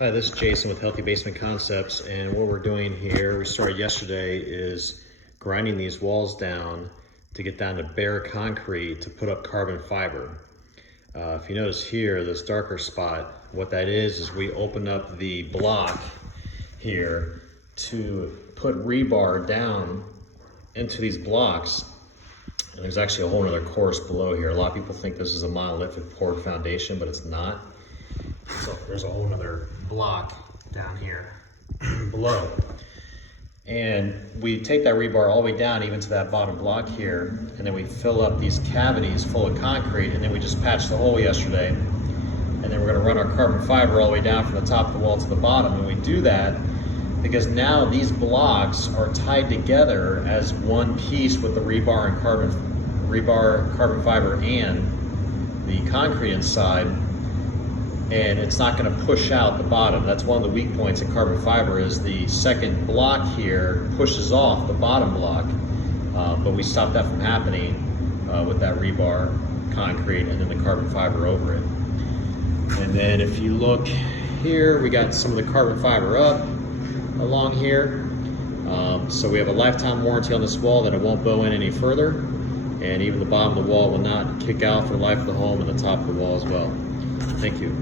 Hi, this is Jason with Healthy Basement Concepts, and what we're doing here, we started yesterday, is grinding these walls down to get down to bare concrete to put up carbon fiber. If you notice here, this darker spot, what that is we open up the block here to put rebar down into these blocks. And there's actually a whole other course below here. A lot of people think this is a monolithic poured foundation, but it's not. So there's a whole other block down here below. And we take that rebar all the way down even to that bottom block here, and then we fill up these cavities full of concrete, and then we just patched the hole yesterday. And then we're gonna run our carbon fiber all the way down from the top of the wall to the bottom. And we do that because now these blocks are tied together as one piece with the rebar, carbon fiber, and the concrete inside. And it's not going to push out the bottom. That's one of the weak points in carbon fiber, is the second block here pushes off the bottom block, but we stop that from happening with that rebar, concrete, and then the carbon fiber over it. And then if you look here, we got some of the carbon fiber up along here. So we have a lifetime warranty on this wall that it won't bow in any further, and even the bottom of the wall will not kick out for the life of the home, and the top of the wall as well. Thank you.